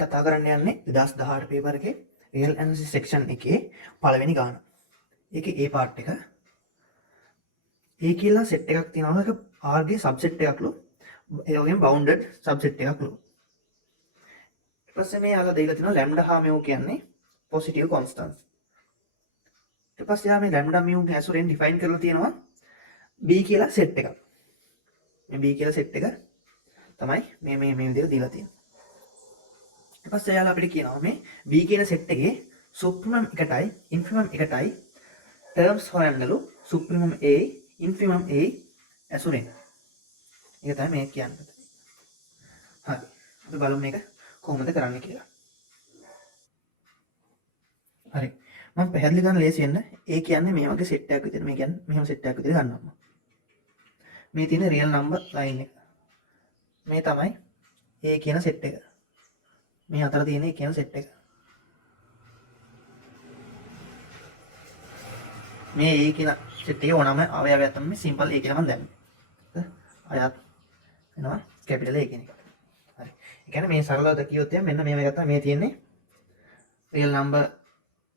කතා කරන්න යන්නේ 2018 පේපර් එකේ රියල් ඇනලිසිස් සෙක්ෂන් එකේ පළවෙනි ගාන. ඒකේ ඒ පාර්ට් එක A කියලා සෙට් එකක් තියෙනවා. ඒක R ගේ සබ්සෙට් එකක්ලු. ඒ වගේම බවුන්ඩඩ් සබ්සෙට් එකක්ලු. ඊට පස්සේ මේ යාලා දෙයිලා තියෙනවා ලැම්ඩා හා මියු කියන්නේ පොසිටිව් කොන්ස්ටන්ට්ස්. ඊට පස්සේ යා මේ ලැම්ඩා මියු ඇසුරෙන් ඩිෆයින් කරලා තියෙනවා B කියලා සෙට් එකක්. මේ B කියලා සෙට් එක තමයි මේ විදිහට දීලා තියෙන්නේ. ඊට පස්සේ යාලා අපිට කියනවා මේ B කියන සෙට් එකේ සුප්‍රිමම් එකටයි ඉන්ෆිමම් එකටයි ටර්ම්ස් හොයන්නලු සුප්‍රිමම් A ඉන්ෆිමම් A ඇසුරෙන්. ඒක තමයි මේ කියන්නේ. හරි. අපි බලමු මේක කොහොමද කරන්නේ කියලා. හරි. මම පැහැදිලි කරන්න ලේසි වෙන්න A කියන්නේ මේ වගේ සෙට් එකක් විදිහට මේ කියන්නේ මෙහෙම සෙට් එකක් විදිහට ගන්නවා. මේ තියෙන රියල් නම්බර් ලයින් එක. මේ තමයි A කියන සෙට් එක. මේ අතර තියෙන A කියන සෙට් එක. මේ A කියන සෙට් එකේ ඕනම අවයවයක් තමයි මේ සිම්පල් A කියලා මම දැම්මේ. අයත් වෙනවා කැපිටල් A කියන එක. හරි. ඒ කියන්නේ මේ සරලව කියොත් මෙන්න මේව ගත්තා මේ තියෙන්නේ රියල් නම්බර්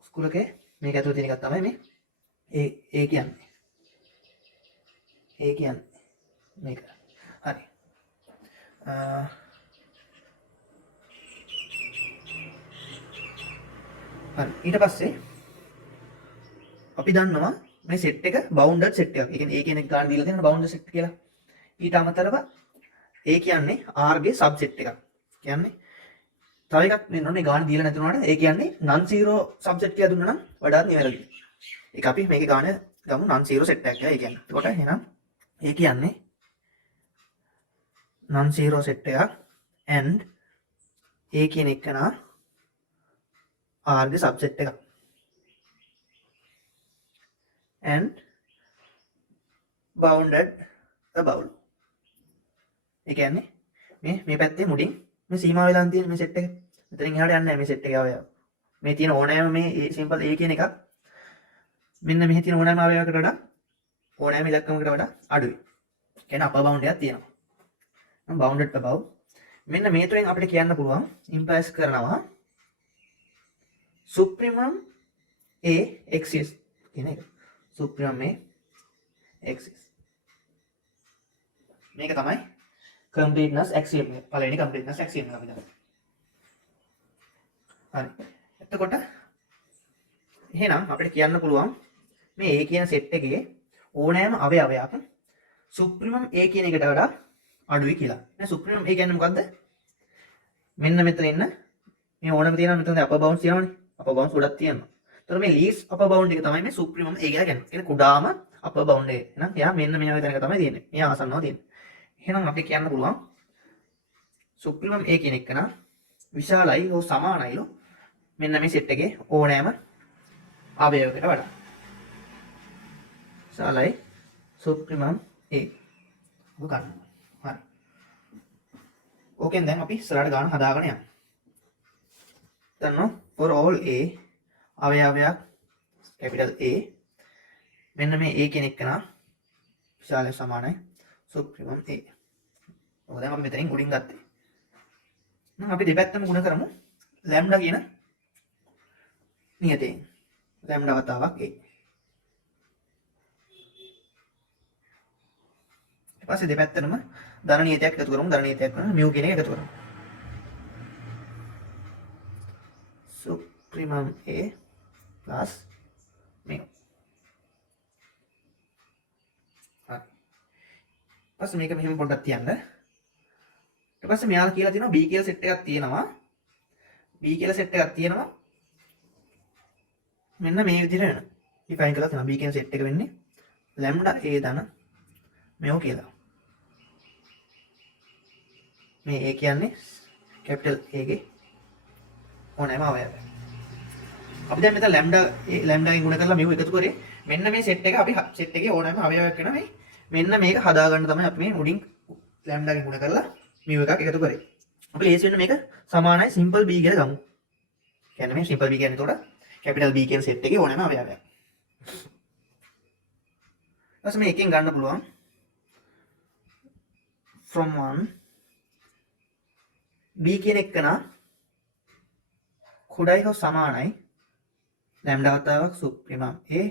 ස්කූලකේ මේක ඇතුළේ තියෙන එකක් තමයි මේ A කියන්නේ. A කියන්නේ මේක. හරි. හරි. ඊට පස්සේ අපි දන්නවා මේ සෙට් එක බවුන්ඩඩ් සෙට් එකක්. ඒ කියන්නේ A කියන එක ගන්න දීලා තියෙනවා බවුන්ඩඩ් සෙට් කියලා. ඊට අමතරව A කියන්නේ R ගේ සබ්සෙට් එකක්. කියන්නේ තව එකක් වෙන්න ඕනේ ගාන දීලා නැති වුණාට ඒ කියන්නේ non zero සබ්සෙට් කියලා දුන්නා නම් වඩාත් නිවැරදි. ඒක අපි මේකේ ගාන ගමු non zero සෙට් එකක් කියලා. ඒ කියන්නේ. එතකොට එහෙනම් ඒ කියන්නේ non zero සෙට් එකක් and A කියන එක නා R ගේ සබ්සෙට් එකක්. and bounded above. ඒ කියන්නේ මේ පැත්තේ මුඩින් මේ සීමා වෙලා තියෙන මේ සෙට් එක. මෙතනින් එහාට යන්නේ නැහැ මේ සෙට් එකේ අවයව. මේ තියෙන ඕනෑම මේ සිම්පල් A කියන එකක් මෙන්න මෙහි තියෙන ඕනෑම අවයවයකට වඩා ඕනෑම ඉලක්කමකට වඩා අඩුයි. කියන්නේ අපර් බවුන්ඩ් එකක් තියෙනවා. නම් bounded above. මෙන්න මේ තුනෙන් අපිට කියන්න පුළුවන් ඉම්ප්ලයිස් කරනවා supremum A exists කියන එක. supremum A exists. මේක තමයි completeness axiom එක. පළවෙනි completeness axiom එක අපි දන්නවා. හරි. එතකොට එහෙනම් අපිට කියන්න පුළුවන් මේ A කියන සෙට් එකේ ඕනෑම අවයවයක් supremum A කියන එකට වඩා අඩුයි කියලා. මේ supremum A කියන්නේ මොකද්ද? මෙන්න මෙතන ඉන්න මේ ඕනම තියෙනවා මෙතන අපර් බවුන්ඩ්ස් තියෙනවනේ. අපර් බවුන්ඩ්ස් ගොඩක් තියෙනවා. ඒතර මේ least upper bound එක තමයි මේ supremum A කියලා කියන්නේ. ඒක කුඩාම upper bound එක. එහෙනම් එයා මෙන්න මේ වගේ තැනක තමයි තියෙන්නේ. මෙයා ආසන්නව තියෙන්නේ. එහෙනම් අපි කියන්න පුළුවන් supremum A කියන එක නා විශාලයි හෝ සමානයිලු මෙන්න මේ සෙට් එකේ ඕනෑම අවයවයකට වඩා. විශාලයි supremum A. ඔබ ගන්න. හරි. ඕකෙන් දැන් අපි ඉස්සරහට ගාන හදාගෙන යමු. දන්නවා for all A අවයවයක් capital A මෙන්න මේ A කියන එක නා විශාලයි සමානයි supremum A. ඔක දැන් අපි මෙතනින් උඩින් ගත්තේ. නම් අපි දෙපැත්තම ගුණ කරමු lambda කියන නියතයෙන්. lambda වතාවක් A. ඊට පස්සේ දෙපැත්තටම ධන නියතයක් එකතු කරමු. ධන නියතයක් කරන mu කියන එක එකතු කරමු. supremum A plus mu. හරි. ඊපස්සේ මේක මෙහෙම පොඩ්ඩක් තියන්න. ඊට පස්සේ මෙයාලා කියලා තියෙනවා B කියලා සෙට් එකක් තියෙනවා. B කියලා සෙට් එකක් තියෙනවා. මෙන්න මේ විදිහට වෙනවා. ඩිෆයින් කරලා තියෙනවා B කියන සෙට් එක වෙන්නේ lambda A ධන mu කියලා. මේ A කියන්නේ capital A ගේ ඕනෑම අවයවයක්. අපි දැන් මෙතන lambda ගෙන් ගුණ කරලා mu එකතු කරේ මෙන්න මේ සෙට් එක අපි සෙට් එකේ ඕනෑම අවයවයක් වෙන මේ මෙන්න මේක හදාගන්න තමයි අපි මේ මුඩින් lambda ගෙන් ගුණ කරලා mu එකක් එකතු කරේ. අපි ලේසි වෙන්න මේක සමානයි simple B කියලා ගමු. කියන්නේ මේ simple B කියන්නේ උඩ capital B කියන සෙට් එකේ ඕනෑම අවයවයක්. ඊට මේ එකෙන් ගන්න පුළුවන් from 1 B කියන එක නා කුඩයි හෝ සමානයි ලැම්ඩා වතාවක් සුප්‍රිමම් A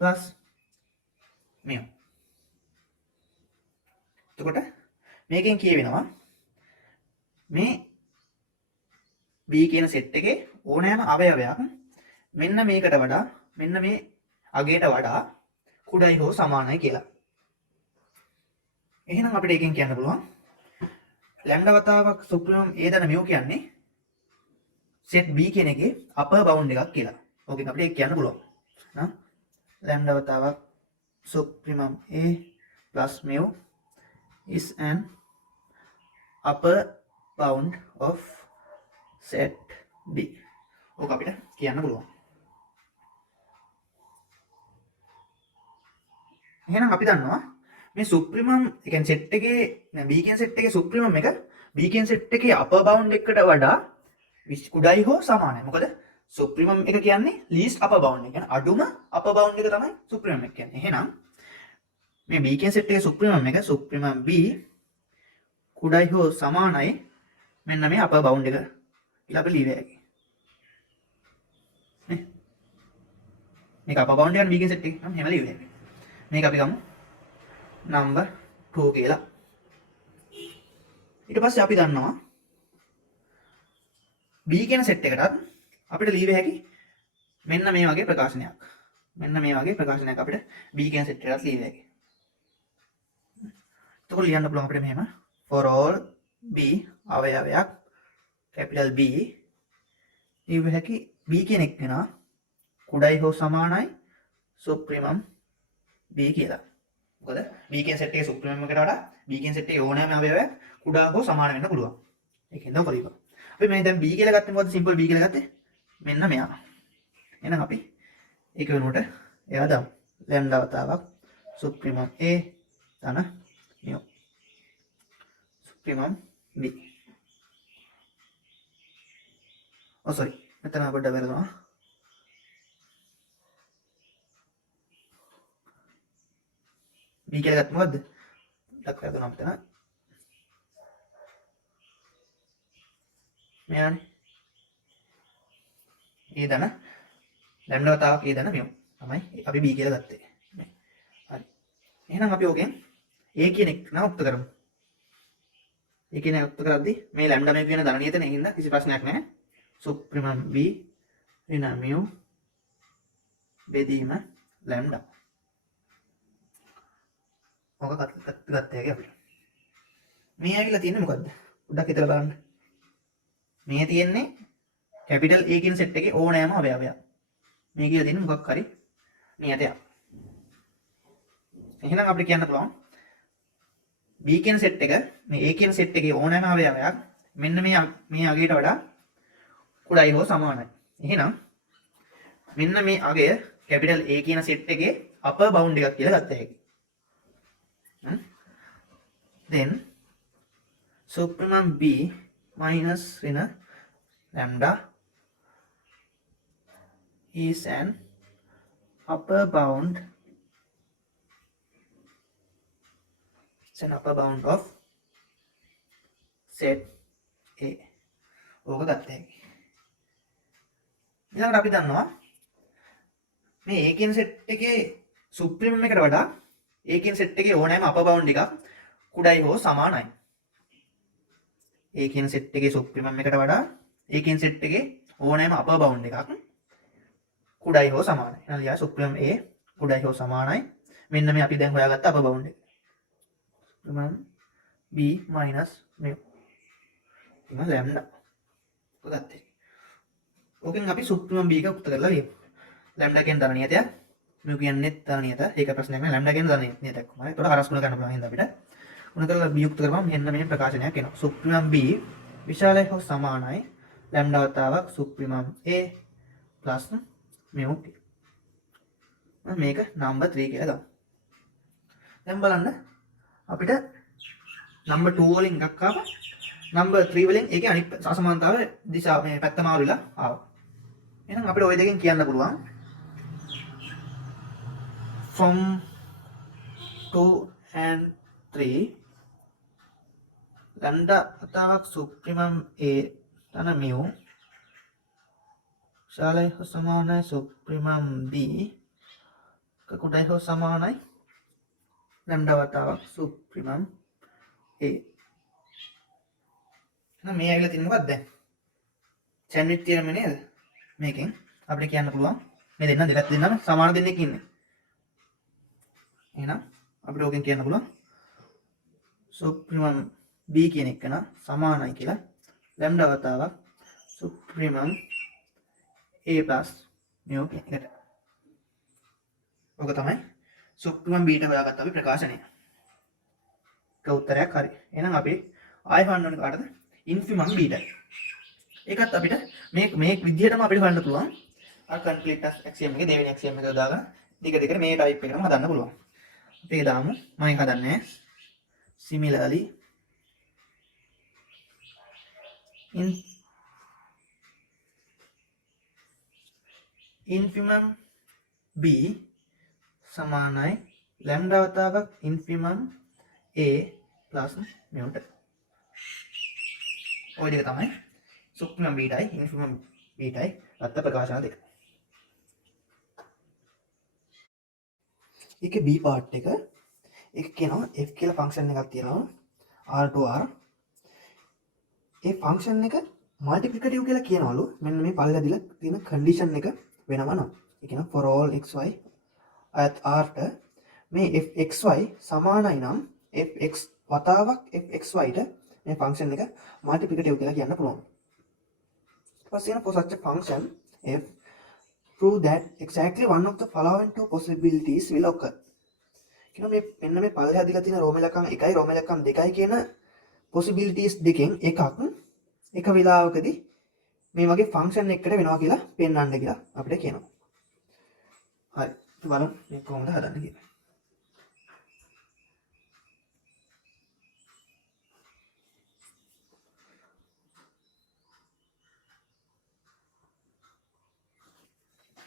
ප්ලස් mu. එතකොට මේකෙන් කියවෙනවා මේ B කියන සෙට් එකේ ඕනෑම අවයවයක් මෙන්න මේකට වඩා මෙන්න මේ අගයට වඩා කුඩයි හෝ සමානයි කියලා. එහෙනම් අපිට එකෙන් කියන්න පුළුවන් ලැම්ඩා වතාවක් සුප්‍රිමම් A දන mu කියන්නේ සෙට් B කියන එකේ අපර් බවුන්ඩ් එකක් කියලා. ඕකෙන් අපිට ඒක කියන්න පුළුවන්. නා ලැම්ඩා වතාවක් supremum A plus mu is an upper bound of set B. ඕක අපිට කියන්න පුළුවන්. එහෙනම් අපි දන්නවා මේ supremum ඒ කියන්නේ set එකේ B කියන set එකේ supremum එක B කියන set එකේ upper bound එකට වඩා කුඩයි හෝ සමානයි. මොකද supremum එක කියන්නේ least upper bound එක. කියන්නේ අඩුම upper bound එක තමයි supremum එක කියන්නේ. එහෙනම් මේ B කියන set එකේ supremum එක supremum B කුඩයි හෝ සමානයි මෙන්න මේ upper bound එක කියලා අපි ලියුවේ හැකි. නේ? මේක upper bound එක B කියන set එකේ නම් එහෙම ලියුවේ හැකි. මේක අපි ගමු number 2 කියලා. ඊට පස්සේ අපි දන්නවා B කියන set එකටත් අපිට ලියුවේ හැකි මෙන්න මේ වගේ ප්‍රකාශනයක්. මෙන්න මේ වගේ ප්‍රකාශනයක් අපිට B කියන set එකටත් ලියුවේ හැකි. එතකොට ලියන්න පුළුවන් අපිට මෙහෙම for all B අවයවයක් capital B ලියුවේ හැකි B කියන එක වෙනවා කුඩයි හෝ සමානයි supremum B කියලා. මොකද B කියන set එකේ supremum එකට වඩා B කියන set එකේ ඕනෑම අවයවයක් කුඩා හෝ සමාන වෙන්න පුළුවන්. ඒකෙන්ද ඔක ලියපන්. අපි මේ දැන් B කියලා ගත්තේ මොකද සිම්පල් B කියලා ගත්තේ මෙන්න මෙයා. එහෙනම් අපි ඒක වෙනුවට එයා දාමු. ලැම්ඩා වතාවක් supremum A ධන mu supremum B. sorry මෙතන පොඩ්ඩක් වැරදුනා. B කියලා ගත්තේ මොකද්ද? ඩක් වැරදුනා මෙතන. මෙයානේ ඒ දන ලැම්ඩා වතාවක් ඒ දන mu තමයි අපි B කියලා ගත්තේ. හරි. එහෙනම් අපි ඕකෙන් A කියන එක නවුත් කරමු. A කියන එක උත්ත කරද්දී මේ ලැම්ඩා මේ කියන ධන නියතනේ හින්දා කිසි ප්‍රශ්නයක් නැහැ. supremum B ඍණ mu බෙදීම ලැම්ඩා. ඔක ගත්තා හැකි අපිට. මේ ඇවිල්ලා තියෙන්නේ මොකද්ද? පොඩ්ඩක් හිතලා බලන්න. මේ තියෙන්නේ කැපිටල් A කියන සෙට් එකේ ඕනෑම අවයවයක්. මේ කියලා තියෙන්නේ මොකක් හරි නියතයක්. එහෙනම් අපිට කියන්න පුළුවන් B කියන සෙට් එක මේ A කියන සෙට් එකේ ඕනෑම අවයවයක් මෙන්න මේ අගයට වඩා කුඩයි හෝ සමානයි. එහෙනම් මෙන්න මේ අගය කැපිටල් A කියන සෙට් එකේ upper bound එකක් කියලා ගත්ත හැකියි. then supremum B minus ඍණ lambda is an upper bound of set A. ඕක ගත්ත හැකි. ඊළඟට අපි දන්නවා මේ A කියන සෙට් එකේ supremum එකට වඩා A කියන සෙට් එකේ ඕනෑම upper bound එකක් කුඩයි හෝ සමානයි. A කියන සෙට් එකේ supremum එකට වඩා A කියන සෙට් එකේ ඕනෑම upper bound එකක් කුඩයි හෝ සමානයි. එහෙනම් ලියා supremum A කුඩයි හෝ සමානයි. මෙන්න මේ අපි දැන් හොයාගත්ත upper bound එක. supremum B minus mu. ඉතින් lambda. ඔකත් ඕකෙන් අපි supremum B එක උත්තර කරලා ලියමු. lambda කියන ධන නියතයක් mu කියන්නේ ධන නියත. ඒක ප්‍රශ්නයක් නෑ. lambda කියන ධන නියතයක් කොහොමද? ඒතකොට හරස් ගුණ ගන්න පුළුවන් හින්දා අපිට. උන කරලා B යුක්ත කරපුවම මෙන්න මේ ප්‍රකාශනයක් එනවා. supremum B විශාලයි හෝ සමානයි lambda වතාවක් supremum A plus mu t. මේක number 3 කියලා ගමු. දැන් බලන්න අපිට number 2 වලින් එකක් ආවා. number 3 වලින් ඒකේ අනිත් අසමානතාවය දිශා මේ පැත්ත මාරු වෙලා ආවා. එහෙනම් අපිට ওই දෙකෙන් කියන්න පුළුවන් from 2 and 3 lambda වතාවක් supremum A ධන mu විශාලයි හෝ සමානයි සුප්‍රීමම් b කුඩායි හෝ සමානයි ලැම්ඩා වතාවක් සුප්‍රීමම් a. එහෙනම් මේ ඇවිල්ලා තියෙන මොකක්ද දැන්? සෑන්ඩ්විච් තියරම නේද? මේකෙන් අපිට කියන්න පුළුවන් මේ දෙක දෙන්නම සමාන දෙන්නෙක් ඉන්නේ. එහෙනම් අපිට ඕකෙන් කියන්න පුළුවන් සුප්‍රීමම් b කියන එක න සමානයි කියලා ලැම්ඩා වතාවක් සුප්‍රීමම් a plus mu කියන එකට. ඔක තමයි සුප්‍රීමම් b ට හොයාගත්ත අපි ප්‍රකාශනය. ඒක උත්තරයක් හරි. එහෙනම් අපි ආයෙ හොයන්න ඕනේ කාටද? ඉන්ෆිමම් b ට. ඒකත් අපිට මේ විදිහටම අපිට හොයන්න පුළුවන්. අර කන්ප්ලීට්නස් ඇක්සියම් එකේ දෙවෙනි ඇක්සියම් එක දාගෙන දිග දිගට මේ ටයිප් එකම හදන්න පුළුවන්. අපි ඒක දාමු. මම ඒක හදන්නේ similarly infimum b සමානයි ලැම්ඩා වතාවක් infimum a plus mu ට. ඔය දෙක තමයි සුප්‍රීමම් b ටයි infimum b ටයි අර්ථ ප්‍රකාශන දෙක. ඒකේ b part එක කියනවා f කියලා ෆන්ක්ෂන් එකක් තියෙනවා r to r. A function එක මල්ටිප්ලිකටිව් කියලා කියනවලු. මෙන්න මේ පල්ලෙහා දීලා තියෙන කන්ඩිෂන් එක වෙනම නම්. ඒ කියනවා for all xy at r ට මේ fxy සමානයි නම් fx වතාවක් fxy ට මේ ෆන්ක්ෂන් එක මල්ටිප්ලිකටිව් කියලා කියන්න පුළුවන්. ඊට පස්සේ for such a function f prove that exactly one of the following two possibilities will occur. කියනවා මේ මෙන්න මේ පල්ලෙහා දීලා තියෙන රෝම ඉලක්කම් 1යි රෝම ඉලක්කම් 2යි කියන possibilities දෙකෙන් එකක් එක වෙලාවකදී මේ වගේ ෆන්ක්ෂන් එකකට වෙනවා කියලා පෙන්වන්න කියලා අපිට කියනවා. හරි. බලමු මේක කොහොමද හදන්නේ කියලා.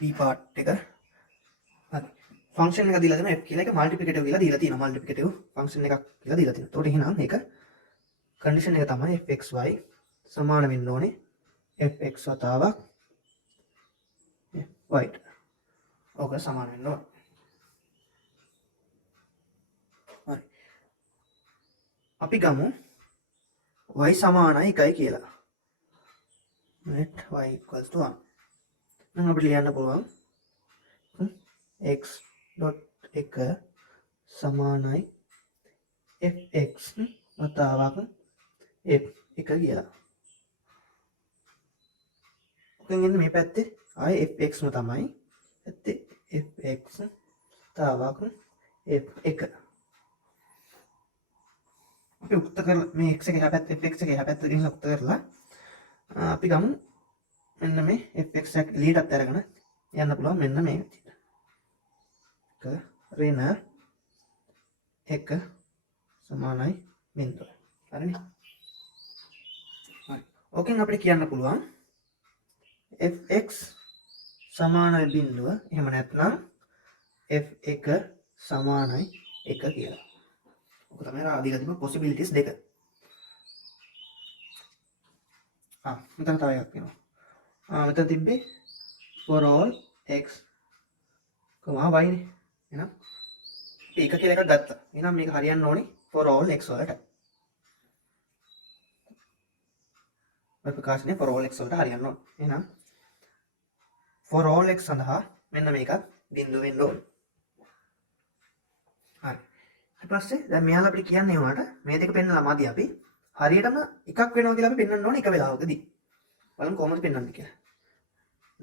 p part එක හරි. ෆන්ක්ෂන් එක දීලා තියෙනවා f කියලා එක මල්ටිප්ලිකේටිව් කියලා දීලා තියෙනවා. මල්ටිප්ලිකේටිව් ෆන්ක්ෂන් එකක් කියලා දීලා තියෙනවා. ඒකට එහෙනම් මේක කන්ඩිෂන් එක තමයි fxy සමාන වෙන්න ඕනේ fx වතාවක් y ට. ඕක සමාන වෙන්න ඕනේ. හරි. අපි ගමු y සමානයි 1යි කියලා. net y equals to 1. නම් අපිට ලියන්න පුළුවන් x dot 1 සමානයි fx වතාවක් f 1 කියලා. ඔකෙන් එන්නේ මේ පැත්තේ ආයේ fx ම තමයි. පැත්තේ fx වතාවක් f 1. අපි උක්ත කරලා මේ x එක එහා පැත්තේ fx එක එහා පැත්තේ ගිහින් උක්ත කරලා අපි ගමු මෙන්න මේ fx එක එළියටත් අරගෙන යන්න පුළුවන් මෙන්න මේ විදිහට. ऋण 1 සමානයි බිඳුව. හරිනේ. හරි. ඕකෙන් අපිට කියන්න පුළුවන් fx සමානයි බිඳුව. එහෙම නැත්නම් f1 සමානයි 1 කියලා. ඔක තමයි ආදීලා තිබුණ possibilities දෙක. මෙතන තව එකක් වෙනවා. මෙතන තිබ්බේ for all x, y නේ. එහෙනම් ඒක කියලා එකක් ගත්තා. එහෙනම් මේක හරියන්න ඕනේ for all x වලට. මේ ප්‍රකාශනේ for all x වලට හරියන්න ඕනේ. එහෙනම් for all x සඳහා මෙන්න මේකත් බිඳුව වෙන්න ඕනේ. හරි. ඊට පස්සේ දැන් මෙයාලා අපිට කියන්නේ උනාට මේ දෙක පෙන්නලා මදි අපි හරියටම එකක් වෙනවා කියලා අපි පෙන්වන්න ඕනේ එක වෙලාවකදී. බලමු කොහොමද පෙන්වන්නේ කියලා.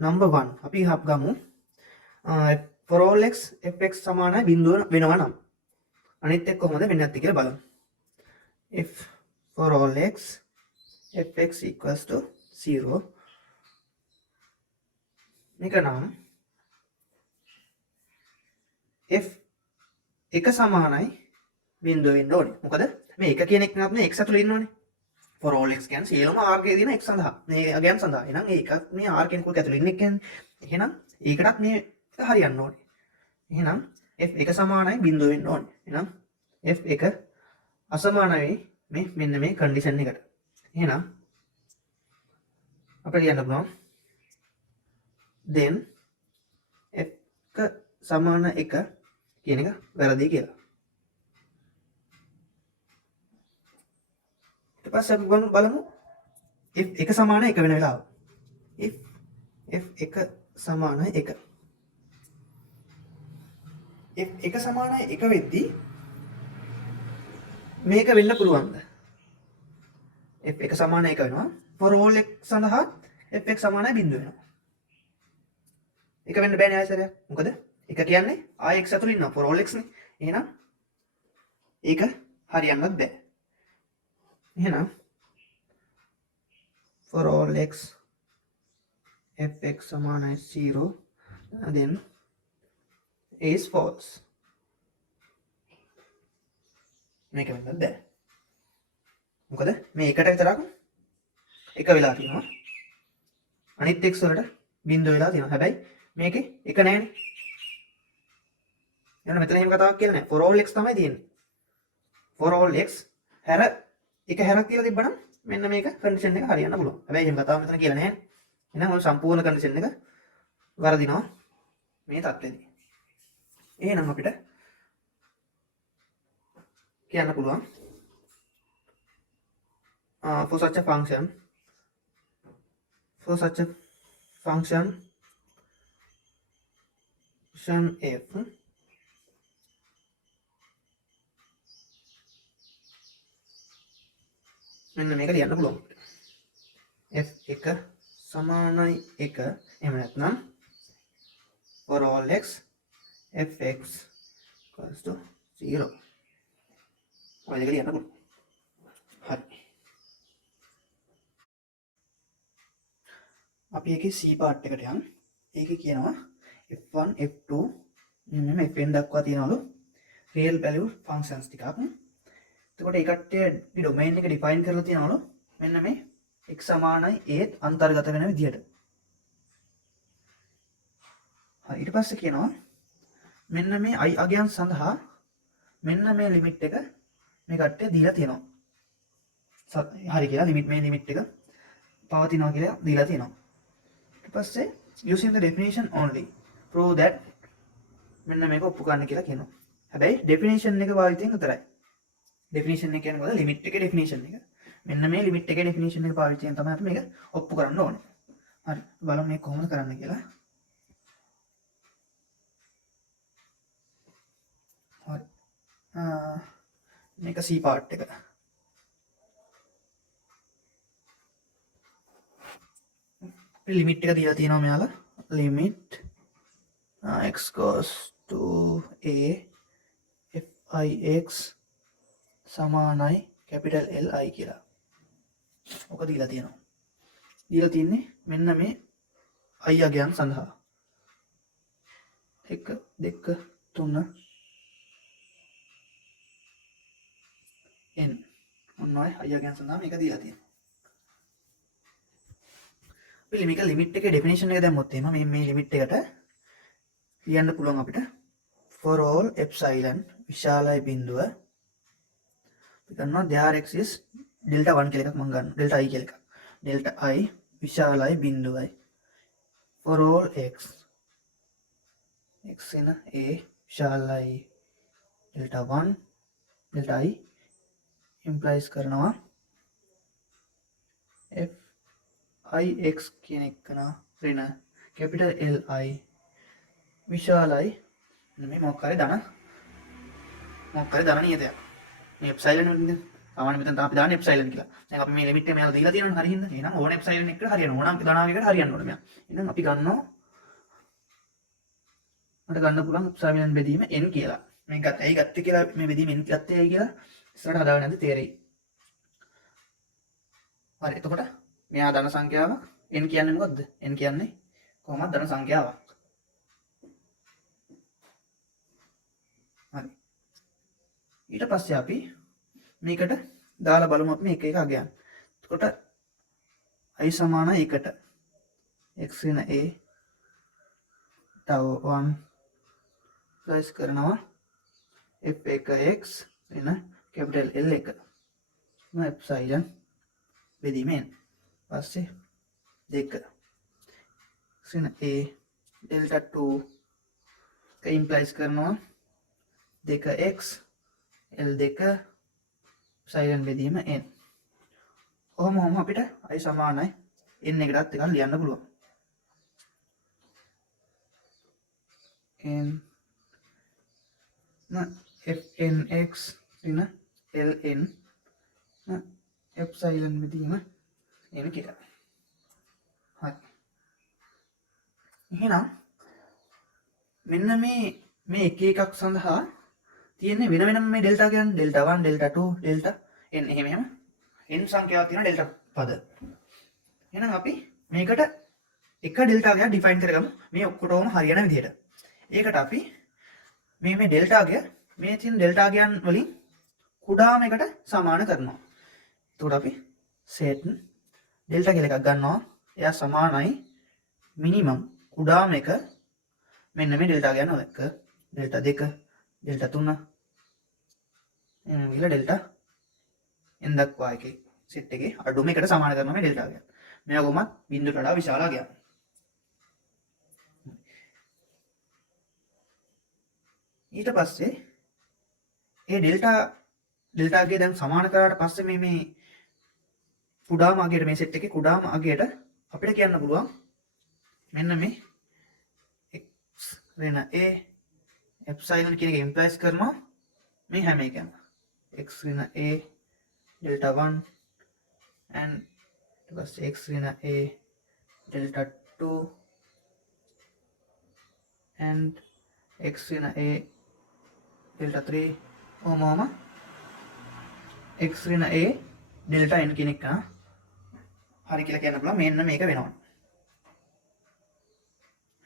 number 1 අපි ගමු for all x fx සමානයි බිඳුව වෙනවා නම් අනිත් එක කොහොමද වෙන්නේ නැත්තේ කියලා බලමු. if for all x fx equals to 0 මේක නම් f එක සමානයි බිඳුව වෙන්න ඕනේ. මොකද මේ එක කියන එක නත් x ඇතුළේ ඉන්න ඕනේ. for all x කියන්නේ සියලුම r ගේ දින x සඳහා මේ අගයන් සඳහා. එහෙනම් ඒකත් මේ r කෙනෙකුට ඇතුළේ ඉන්න එක කියන්නේ. එහෙනම් ඒකටත් මේ හරියන්න ඕනේ. එහෙනම් f1 සමානයි බිඳුව වෙන්න ඕනේ. එහෙනම් f1 අසමානයි මේ මෙන්න මේ කන්ඩිෂන් එකට. එහෙනම් අපිට කියන්න පුළුවන් then f එක සමාන 1 කියන එක වැරදි කියලා. ඊට පස්සේ අපි බලමු if එක සමාන 1 වෙන වෙලාව. if f එක සමාන 1. if එක සමාන 1 වෙද්දී මේක වෙන්න පුළුවන්ද? f එක සමාන 1 වෙනවා. for all x සඳහා f එක සමානයි 0 වෙනවා. එක වෙන්න බෑනේ ආයෙසරයක්. මොකද එක කියන්නේ ආයෙ x ඇතුළේ ඉන්නවා for all x නේ. එහෙනම් ඒක හරියන්නත් බෑ. එහෙනම් for all x fx සමානයි 0 then is false. මේක වෙන්නත් බෑ. මොකද මේ එකට විතරක් එක වෙලා තියෙනවා. අනිත් x වලට බිංදුව වෙලා තියෙනවා. හැබැයි මේකේ එක නැහැනේ. එහෙනම් මෙතන එහෙම කතාවක් කියලා නැහැ. for all x තමයි තියෙන්නේ. for all x හැර එක හැරක් කියලා තිබ්බනම් මෙන්න මේක කන්ඩිෂන් එක හරියන්න පුළුවන්. හැබැයි එහෙම කතාවක් මෙතන කියලා නැහැ. එහෙනම් ඔය සම්පූර්ණ කන්ඩිෂන් එක වරදිනවා මේ තත්ත්වෙදී. එහෙනම් අපිට කියන්න පුළුවන් for such a function f මෙන්න මේක ලියන්න පුළුවන්. f එක සමානයි 1 එහෙම නැත්නම් for all x fx equals to 0. ඔය දෙක ලියන්න පුළුවන්. හරි. අපි ඒකේ C part එකට යන්. ඒකේ කියනවා f1 f2 මෙන්න fn දක්වා තියනවලු real value functions ටිකක්. එතකොට ඒ කට්ටිය ඩොමේන් එක ඩිෆයින් කරලා තියනවලු මෙන්න මේ x සමානයි a අන්තර්ගත වෙන විදියට. හරි ඊට පස්සේ කියනවා මෙන්න මේ i අගයන් සඳහා මෙන්න මේ ලිමිට් එක මේ කට්ටිය දීලා තියෙනවා. හරි කියලා මේ ලිමිට් එක පවතිනවා කියලා දීලා තියෙනවා. ඊට පස්සේ using the definition only prove that මෙන්න මේක ඔප්පු කරන්න කියලා කියනවා. හැබැයි definition එක පාවිච්චියෙන් විතරයි. definition එක කියන්නේ මොකද? limit එකේ definition එක. මෙන්න මේ limit එකේ definition එක පාවිච්චියෙන් තමයි අපි මේක ඔප්පු කරන්න ඕනේ. හරි බලමු මේක කොහොමද කරන්න කියලා. හරි. මේක C part එක. limit එක දීලා තියෙනවා මෙයාලා. limit x goes to a fix සමානයි capital Li කියලා. ඔක දීලා තියෙනවා. දීලා තියන්නේ මෙන්න මේ i අගයන් සඳහා. 1 2 3 n ඔන්න ඔය i අගයන් සඳහා මේක දීලා තියෙනවා. අපි මේක ලිමිට් එකේ ඩෙෆිනිෂන් එක දැම්මොත් එහෙම මේ ලිමිට් එකට ලියන්න පුළුවන් අපිට for all epsilon විශාලයි බිඳුව අපි ගන්නවා there exists delta 1 කියලා එකක් මම ගන්නවා delta i කියලා එකක් delta i විශාලයි බිඳුවයි for all x in a විශාලයි delta 1 delta i implies කරනවා f ix කියන එක න capital Li විශාලයි මේ මොකක් හරි ධන නියතයක්. මේ එප්සයිලන් වලින් සාමාන්‍ය මෙතන අපි දාන්නේ එප්සයිලන් කියලා. දැන් අපි මේ ලිමිට් එක මෙයාලා දීලා තියෙනවනේ හරි හින්දා. එහෙනම් ඕන එප්සයිලන් එකට හරියනවා. ඕනම් ධනාවයකට හරියන්න ඕනේ මෙයා. එහෙනම් අපි ගන්නවා මට ගන්න පුළුවන් එප්සයිලන් බෙදීම n කියලා. මේ ඇයි ගත්තේ කියලා මේ බෙදීම n ගත්තේ ඇයි කියලා ඉස්සරහට හදාගන්න යද්දි තේරෙයි. හරි එතකොට මෙයා ධන සංඛ්‍යාවක් n කියන්නේ මොකද්ද? n කියන්නේ කොහොමද ධන සංඛ්‍යාවක්. හරි. ඊට පස්සේ අපි මේකට දාලා බලමු අපි මේක එක අගයන්. එතකොට i සමාන 1ට x වෙන a තව 1 ප්ලස් කරනවා f1x වෙන capital L එක. මේ එප්සයිලන් බෙදීම n. පස්සේ 2 x වෙන a delta 2 එක ඉම්ප්ලයිස් කරනවා 2x L2 සයිලන් බෙදීම n. ඔහොම අපිට i සමානයි n එකටත් එකක් ලියන්න පුළුවන්. n fnx ඍණ ln එප්සයිලන් බෙදීම n කියලා. හරි. එහෙනම් මෙන්න මේ එක එකක් සඳහා තියෙන්නේ වෙන වෙනම මේ ඩෙල්ටා කියන්නේ ඩෙල්ටා 1 ඩෙල්ටා 2 ඩෙල්ටා n එහෙම n සංඛ්‍යාවක් තියෙන ඩෙල්ටා පද. එහෙනම් අපි මේකට එක ඩෙල්ටා ගයක් ඩිෆයින් කරගමු මේ ඔක්කොටම හරියන විදිහට. ඒකට අපි මේ ඩෙල්ටා ගය මේ තියෙන ඩෙල්ටා ගයන් වලින් කුඩාම එකට සමාන කරනවා. එතකොට අපි set ඩෙල්ටා කියලා එකක් ගන්නවා. එයා සමානයි මිනිමම් කුඩාම එක මෙන්න මේ ඩෙල්ටා ගයන් වල 1 ඩෙල්ටා 2 ඩෙල්ටා 3 ඊළ ඩෙල්ටා n දක්වා එකේ සෙට් එකේ අඩුම එකට සමාන කරනවා මේ ඩෙල්ටා ගයන්. මේවා කොහොමත් බිඳුවට වඩා විශාල ගයක්. ඊට පස්සේ ඒ ඩෙල්ටා ගේ දැන් සමාන කරාට පස්සේ මේ කුඩාම අගයට මේ සෙට් එකේ කුඩාම අගයට අපිට කියන්න පුළුවන් මෙන්න මේ x ඍණ a එප්සයිලන් කියන එක ඉම්ප්ලයිස් කරනවා මේ හැම එකම x ඍණ a delta 1 and ඊට පස්සේ x ඍණ a delta 2 and x ඍණ a delta 3 ඔහොම x ඍණ a delta n කියන එක හරි කියලා කියන්න පුළුවන්. මෙන්න මේක වෙනවා.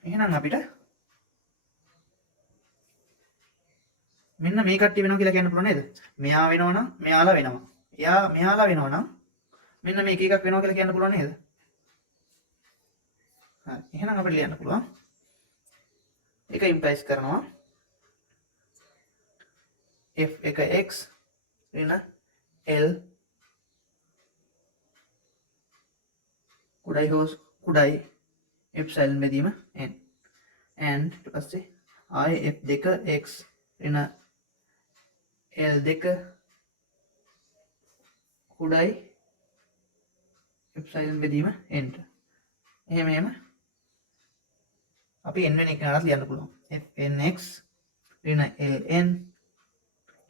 එහෙනම් අපිට මෙන්න මේ කට්ටිය වෙනවා කියලා කියන්න පුළුවන් නේද? මෙයා වෙනවා නම් මෙයාලා වෙනවා. මෙයාලා වෙනවා නම් මෙන්න මේක එකක් වෙනවා කියලා කියන්න පුළුවන් නේද? හරි. එහෙනම් අපිට ලියන්න පුළුවන්. ඒක ඉම්ප්ලයිස් කරනවා f එක x ඍණ l කුඩයි එප්සයිලන් බෙදීම n and ඊට පස්සේ i f2 x ඍණ l2 කුඩයි එප්සයිලන් බෙදීම n. එහෙම අපි n වෙන එක නරත් ලියන්න පුළුවන්. fnx ඍණ ln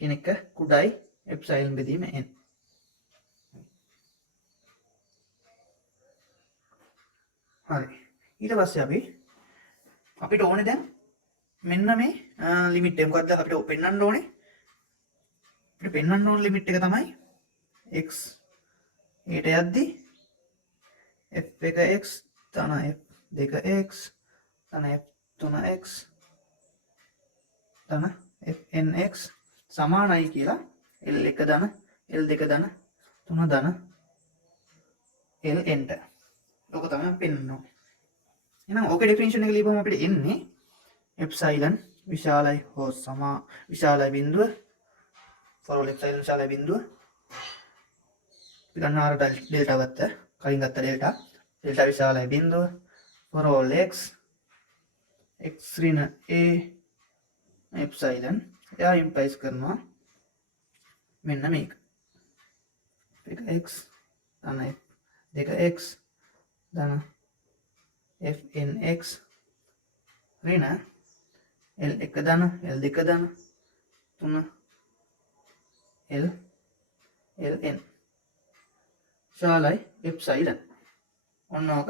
කියන එක කුඩයි එප්සයිලන් බෙදීම n. හරි. ඊට පස්සේ අපිට ඕනේ දැන් මෙන්න මේ ලිමිට් එක මොකද්ද අපිට පෙන්වන්න ඕනේ? අපිට පෙන්වන්න ඕන ලිමිට් එක තමයි x ඊට යද්දී f1x තන f2x තන f3x තන fnx සමානයි කියලා l1 ධන l2 ධන 3 ධන ln ට. ඕක තමයි පෙන්වන්නේ. එහෙනම් ඕකේ ඩෙෆිනිෂන් එක ලියපුවම අපිට එන්නේ එප්සයිලන් විශාලයි හෝ විශාලයි බිඳුව for all එප්සයිලන් විශාලයි බිඳුව අපි ගන්න ආර ඩෙල්ටා ගත්ත කලින් ගත්ත ඩෙල්ටා විශාලයි බිඳුව for all x ඍණ a එප්සයිලන් එයා ඉම්ප්ලයිස් කරනවා මෙන්න මේක x ධන 2x ධන fnx ඍණ l1 ධන l2 ධන 3 ln ශාලයි එප්සයිලන්. ඔන්න ඕක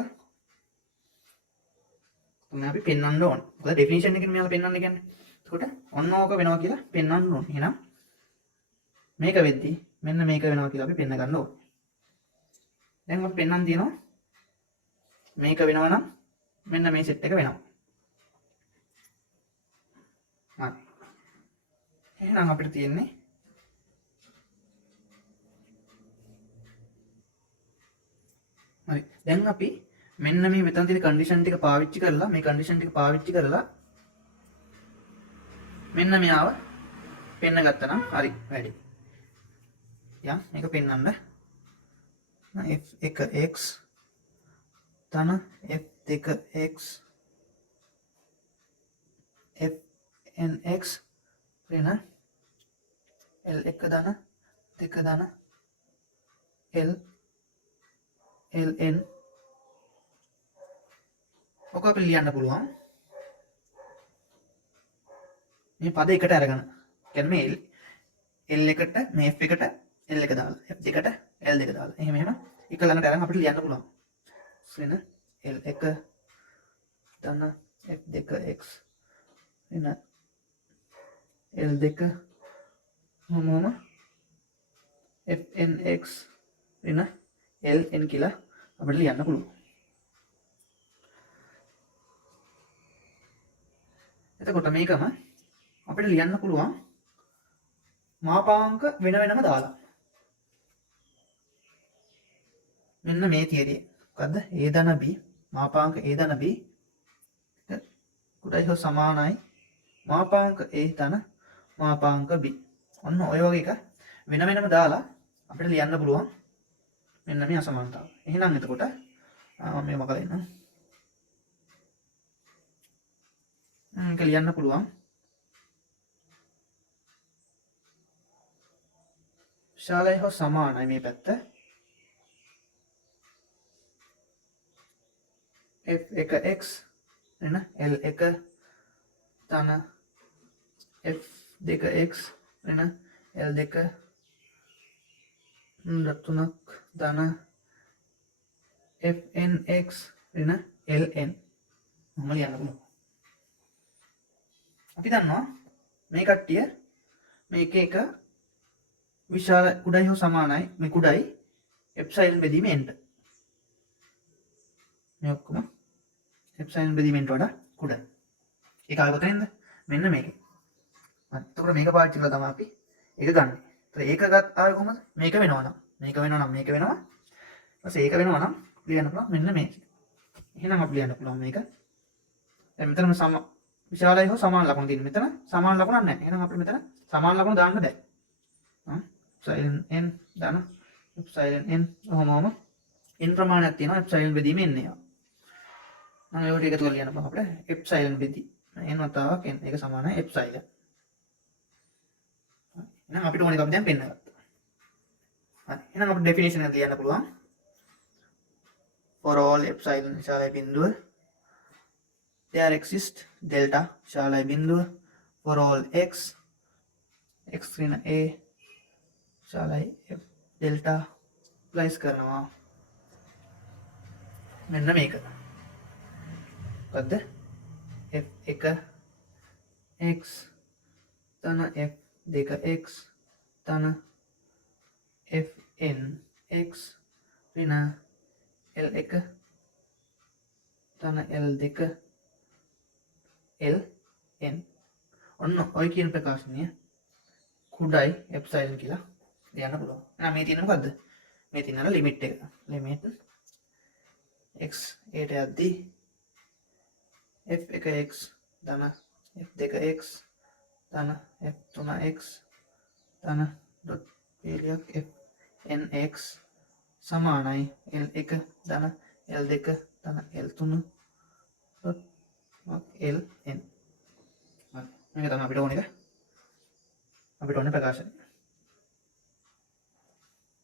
තමයි අපි පෙන්වන්න ඕන. මොකද ඩෙෆිනිෂන් එකෙන් මෙයාලා පෙන්වන්න කියන්නේ. එතකොට ඔන්න ඕක වෙනවා කියලා පෙන්වන්න ඕන. එහෙනම් මේක වෙද්දී මෙන්න මේක වෙනවා කියලා අපි පෙන්න ගන්න ඕන. දැන් අපි පෙන්වන්න තියෙනවා මේක වෙනවා නම් මෙන්න මේ සෙට් එක වෙනවා. හරි. එහෙනම් අපිට තියෙන්නේ හරි. දැන් අපි මෙන්න මේ මෙතන තියෙන කන්ඩිෂන් ටික පාවිච්චි කරලා මේ කන්ඩිෂන් ටික පාවිච්චි කරලා මෙන්න මෙයාව පෙන්න ගත්තා නම් හරි වැඩි. යම් මේක පෙන්නන්න f1x තන f2x fnx ඍණ l1 ධන 2 ධන l ln ඔක අපි ලියන්න පුළුවන් මේ පද එකට අරගෙන. කියන්නේ මේ l1ට මේ f1ට l1 දාලා f2ට l2 දාලා එහෙම එක ළඟට අරන් අපිට ලියන්න පුළුවන්. ඍණ l1 ධන f2x ඍණ l2 මොනම fnx ඍණ ln කියලා අපිට ලියන්න පුළුවන්. එතකොට මේකම අපිට ලියන්න පුළුවන් මාපාංක වෙන වෙනම දාලා. මෙන්න මේ තියරිය. මොකද්ද? a ධන b මාපාංක a ධන b කුඩයි හෝ සමානයි මාපාංක a ධන මාපාංක b. ඔන්න ඔය වගේ එක වෙන වෙනම දාලා අපිට ලියන්න පුළුවන් මෙන්න මේ අසමානතාව. එහෙනම් එතකොට මේ මකලා ඉන්න. මේක ලියන්න පුළුවන් විශාලයි හෝ සමානයි මේ පැත්ත f1x ඍණ l1 ධන f2x ඍණ l2 3ක් ධන fnx ඍණ ln මොම ලියන්න පුළුවන්. අපි දන්නවා මේ කට්ටිය මේක එක විශාල කුඩයි හෝ සමානයි මේ කුඩයි එප්සයිලන් බෙදීමෙන්ට. මේ ඔක්කොම එප්සයිලන් බෙදීමෙන්ට වඩා කුඩයි. ඒක ආව කොතනින්ද? මෙන්න මේකේ. එතකොට මේක පාවිච්චි කරලා තමයි අපි ඒක ගන්න. ඒතර ඒක ගත් ආවේ කොහමද? මේක වෙනවා නම් මේක වෙනවා නම් මේක වෙනවා. ඊපස්සේ ඒක වෙනවා නම් ලියන්න පුළුවන් මෙන්න මේක. එහෙනම් අපි ලියන්න පුළුවන් මේක. දැන් මෙතනම විශාලයි හෝ සමාන ලකුණු තියෙන. මෙතන සමාන ලකුණක් නැහැ. එහෙනම් අපිට මෙතන සමාන ලකුණු දාන්න බෑ. epsilon n ධන epsilon n ඔහොමම n ප්‍රමාණයක් තියෙනවා epsilon බෙදීමේ n ඒවා. නම් ඒකට එකතු කරලා ලියන්න පුළුවන් අපිට epsilon බෙදී n වතාවක් n ඒක සමානයි epsilon. එහෙනම් අපිට ඕන එක අපි දැන් පෙන්නගත්තා. හරි. එහෙනම් අපිට definition එක ලියන්න පුළුවන්. For all epsilon විශාලයි බිඳුව there exists delta විශාලයි බිඳුව for all x x ඍණ a විශාලයි f delta ප්ලස් කරනවා මෙන්න මේක. මොකද්ද? f1 x ධන f2x ධන fn x ඍණ l1 ධන l2 ln. ඔන්න ඔය කියන ප්‍රකාශනය කුඩයි එප්සයිලන් කියලා ලියන්න පුළුවන්. එහෙනම් මේ තියෙන මොකද්ද? මේ තියෙන ලිමිට් එක. ලිමිට් x යට යද්දී f1x ධන f2x ධන f3x ධන ඩොට් පිළියක් fnx සමානයි l1 ධන l2 ධන l3 ඩොට් ln. මේක තමයි අපිට ඕන එක. අපිට ඕනේ ප්‍රකාශනය.